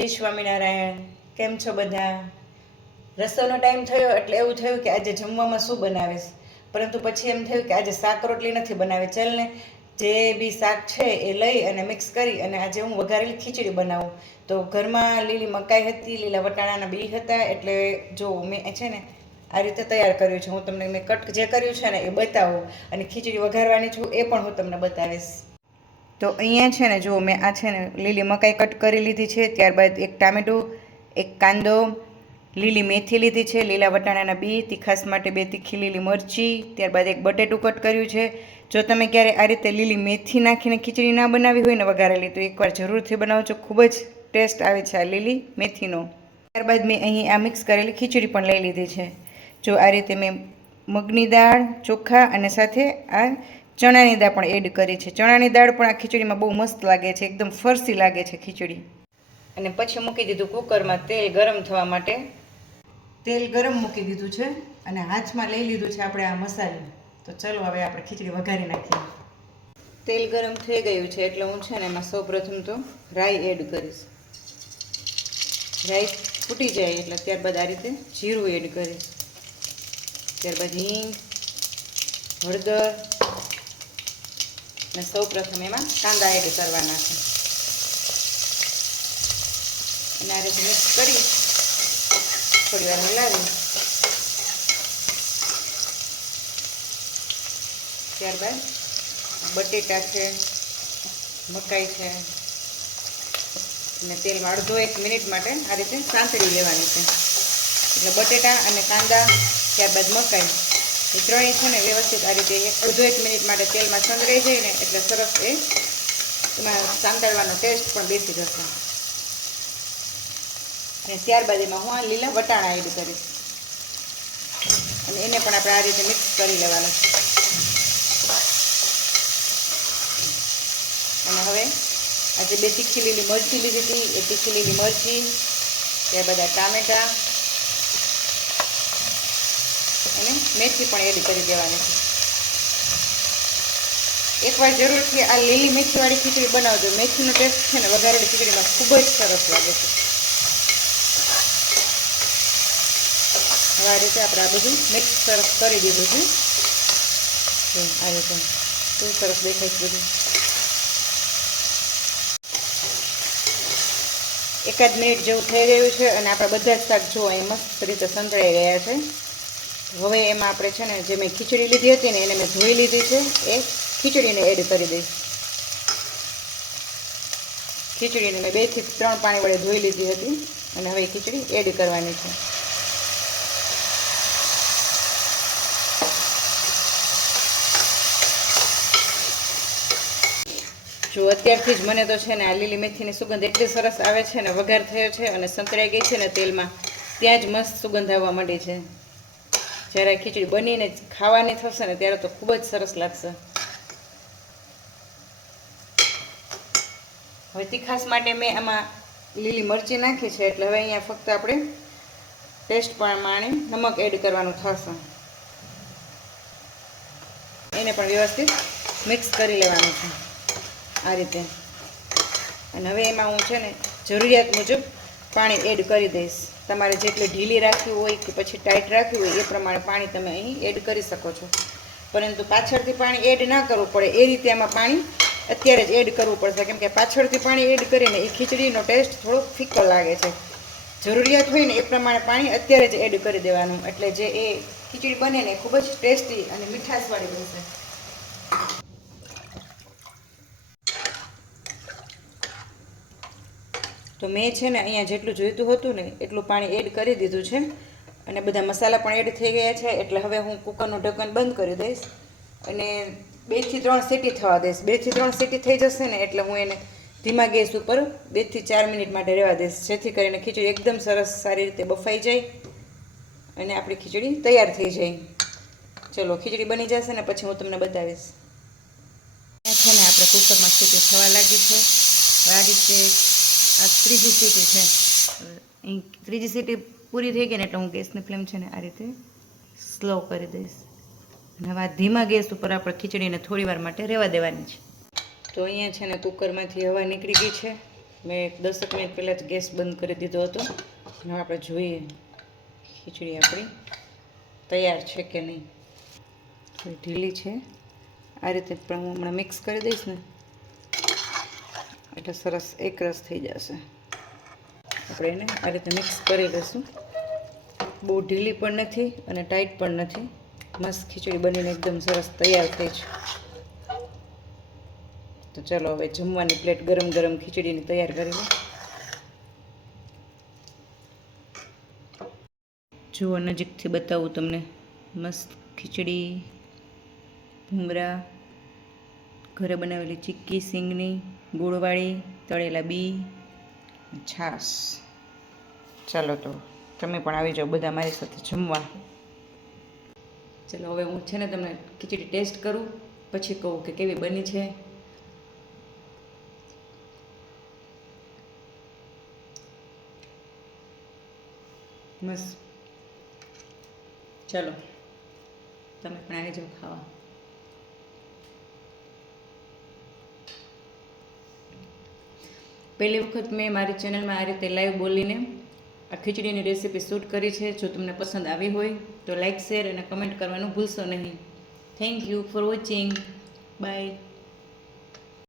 જય સ્વામિનારાયણ. કેમ છો બધા? રસોઈનો ટાઈમ થયો એટલે એવું થયું કે આજે જમવામાં શું બનાવીશ, પરંતુ પછી એમ થયું કે આજે શાક રોટલી નથી બનાવી, ચાલ ને જે બી શાક છે એ લઈ અને મિક્સ કરી અને આજે હું વઘારેલી ખીચડી બનાવું. તો ઘરમાં લીલી મકાઈ હતી, લીલા વટાણાના બી હતા, એટલે જો મેં છે ને આ રીતે તૈયાર કર્યું છે. હું તમને મેં કટ જે કર્યું છે ને એ બતાવું, અને ખીચડી વઘારવાની છું એ પણ હું તમને બતાવીશ. તો અહીંયા છે ને જો મેં આ છે ને લીલી મકાઈ કટ કરી લીધી છે, ત્યારબાદ એક ટામેટું, એક કાંદો, લીલી મેથી લીધી છે, લીલા વટાણાના બી, તીખાસ માટે 2 તીખી લીલી મરચી, ત્યારબાદ એક બટેટું કટ કર્યું છે. જો તમે ક્યારે આ રીતે લીલી મેથી નાખીને ખીચડી ના બનાવી હોય ને વઘારેલી, તો એકવાર જરૂરથી બનાવજો. ખૂબ જ ટેસ્ટ આવે છે આ લીલી મેથીનો. ત્યારબાદ મેં અહીં આ મિક્સ કરેલી ખીચડી પણ લઈ લીધી છે. જો આ રીતે મેં મગની દાળ, ચોખા અને સાથે આ ચણાની દાળ પણ એડ કરી છે. ચણાની દાળ પણ આ ખીચડીમાં બહુ મસ્ત લાગે છે, એકદમ ફરસી લાગે છે ખીચડી. અને પછી મૂકી દીધું કુકરમાં તેલ ગરમ થવા માટે. તેલ ગરમ મૂકી દીધું છે અને હાથમાં લઈ લીધું છે આપણે આ મસાલો. તો ચલો હવે આપણે ખીચડી વઘારી નાખીએ. તેલ ગરમ થઈ ગયું છે એટલે હું છે ને એમાં સૌપ્રથમ તો રાઈ એડ કરીશ. રાઈ ફૂટી જાય એટલે ત્યારબાદ આ રીતે જીરું એડ કરીશ, ત્યારબાદ હિંગ, હળદર, અને સૌપ્રથમ એમાં કાંદા એડ કરવાના છે. અને આ રીતે મિક્સ કરી થોડી વાર મિલાવી, ત્યારબાદ બટેટા છે, મકાઈ છે, અને તેલમાં અડધો 1 મિનિટ માટે આ રીતે સાંતળી લેવાની છે. એટલે બટેટા અને કાંદા, ત્યારબાદ મકાઈ, એ ત્રણેય છે ને વ્યવસ્થિત આ રીતે અડધો 1 મિનિટ માટે તેલમાં સંતળાઈ જાય ને એટલે સરસ એમાં સાંતળવાનો ટેસ્ટ પણ બેસી જશે. અને ત્યારબાદ એમાં હું આ લીલા વટાણા એડ કરીશ અને એને પણ આપણે આ રીતે મિક્સ કરી લેવાનું છે. અને હવે આજે 2 તીખી લીલી મરચી લીધી હતી, એ તીખી લીલી મરચી, ત્યારબાદ આ ટામેટા અને મેથી પણ એડ કરી દેવાની છે. એકવાર જરૂરથી આ લીલી મેથીવાળી ખીચડી બનાવજો. મેથીનો ટેસ્ટ છે ને વઘારેલી ખીચડીમાં ખૂબ જ સરસ લાગે છે. હવે આ રીતે આપણે આ બધું મિક્સ સરસ કરી દીધું છે. આ રીતે બહુ સરસ દેખાય છે બધું. 1 મિનિટ જેવું થઈ ગયું છે અને આપણા બધા જ શાક જો અહીં મસ્ત રીતે સંતળાઈ ગયા છે. હવે એમાં આપણે છે ને જે મેં ખીચડી લીધી હતી ને એને મેં ધોઈ લીધી છે, એ ખીચડીને એડ કરી દઈશ. ખીચડીને મેં 2 થી 3 પાણી વડે ધોઈ લીધી હતી અને હવે ખીચડી એડ કરવાની છે. જો અત્યારથી જ મને તો છે ને આ લીલી મેથીની સુગંધ એટલી સરસ આવે છે ને, વઘાર થયો છે અને સંતળાઈ ગઈ છે ને તેલમાં, ત્યાં જ મસ્ત સુગંધ આવવા માંડી છે. જ્યારે ખીચડી બનીને ખાવાની થશે ને ત્યારે તો ખૂબ જ સરસ લાગશે. હવે તીખાસ માટે મેં આમાં લીલી મરચી નાખી છે, એટલે હવે અહીંયા ફક્ત આપણે ટેસ્ટ પ્રમાણે નમક એડ કરવાનું થશે. એને પણ વ્યવસ્થિત મિક્સ કરી લેવાનું છે આ રીતે. અને હવે એમાં હું છે ને જરૂરિયાત મુજબ પાણી એડ કરી દઈશ. તમારે જેટલી ઢીલી રાખવી હોય કે પછી ટાઈટ રાખવી હોય એ પ્રમાણે પાણી તમે અહીં એડ કરી શકો છો. પરંતુ પાછળથી પાણી એડ ના કરવું પડે એ રીતે આમાં પાણી અત્યારે જ એડ કરવું પડશે, કેમ કે પાછળથી પાણી એડ કરીને એ ખીચડીનો ટેસ્ટ થોડો ફીકો લાગે છે. જરૂરિયાત હોય ને એ પ્રમાણે પાણી અત્યારે જ એડ કરી દેવાનું, એટલે જે એ ખીચડી બને ને ખૂબ જ ટેસ્ટી અને મીઠાશવાળી બનશે. તો મેં છે ને અહીંયા જેટલું જોઈતું હતું ને એટલું પાણી એડ કરી દીધું છે અને બધા મસાલા પણ એડ થઈ ગયા છે. એટલે હવે હું કુકરનું ઢક્કન બંધ કરી દઈશ અને 2 થી 3 સીટી થવા દઈશ. 2 થી 3 સીટી થઈ જશે ને એટલે હું એને ધીમા ગેસ ઉપર 2 થી 4 મિનિટ માટે રહેવા દઈશ, જેથી કરીને ખીચડી એકદમ સરસ સારી રીતે બફાઈ જાય અને આપણી ખીચડી તૈયાર થઈ જાય. ચલો ખીચડી બની જશે ને પછી હું તમને બતાવીશ. છે ને આપણે કુકરમાં સીટી થવા લાગી છે. આ રીતે આ ત્રીજી સીટી છે. અહીં ત્રીજી સીટી પૂરી થઈ ગઈ ને એટલે હું ગેસની ફ્લેમ છે ને આ રીતે સ્લો કરી દઈશ. અને હવે ધીમા ગેસ ઉપર આપણે ખીચડીને થોડી વાર માટે રહેવા દેવાની છે. તો અહીંયા છે ને કુકરમાંથી હવા નીકળી ગઈ છે મેં 10 મિનિટ પહેલાં જ ગેસ બંધ કરી દીધો હતો. હવે આપણે જોઈએ ખીચડી આપણી તૈયાર છે કે નહીં. થોડી ઢીલી છે. આ રીતે પણ હું હમણાં મિક્સ કરી દઈશ ને એટલે સરસ એક રસ થઈ જશે. આપણે એને આ રીતે મિક્સ કરી લઈશું. બહુ ઢીલી પણ નથી અને ટાઈટ પણ નથી. મસ્ત ખીચડી બનીને એકદમ સરસ તૈયાર થઈ છે. તો ચાલો હવે જમવાની પ્લેટ ગરમ ગરમ ખીચડીની તૈયાર કરી લો. જુઓ, નજીકથી બતાવું તમને. મસ્ત ખીચડી, ભૂંગળા, ઘરે બનાવેલી ચીક્કી સિંગની, ગોળવાળી, તળેલા બી, છાશ. ચાલો તો તમે પણ આવી જાઓ બધા મારી સાથે જમવા. ચલો હવે હું છે ને તમને ખીચડી ટેસ્ટ કરું, પછી કહું કે કેવી બની છે. મસ્ત. ચાલો તમે પણ આવી જાઓ ખાવા. પહેલી વખત મેં મારી ચેનલમાં આ રીતે લાઈવ બોલીને આ ખીચડીની રેસીપી શૂટ કરી છે. જો તમને પસંદ આવી હોય તો લાઈક, શેર અને કમેન્ટ કરવાનું ભૂલશો નહીં. Thank you for watching. By.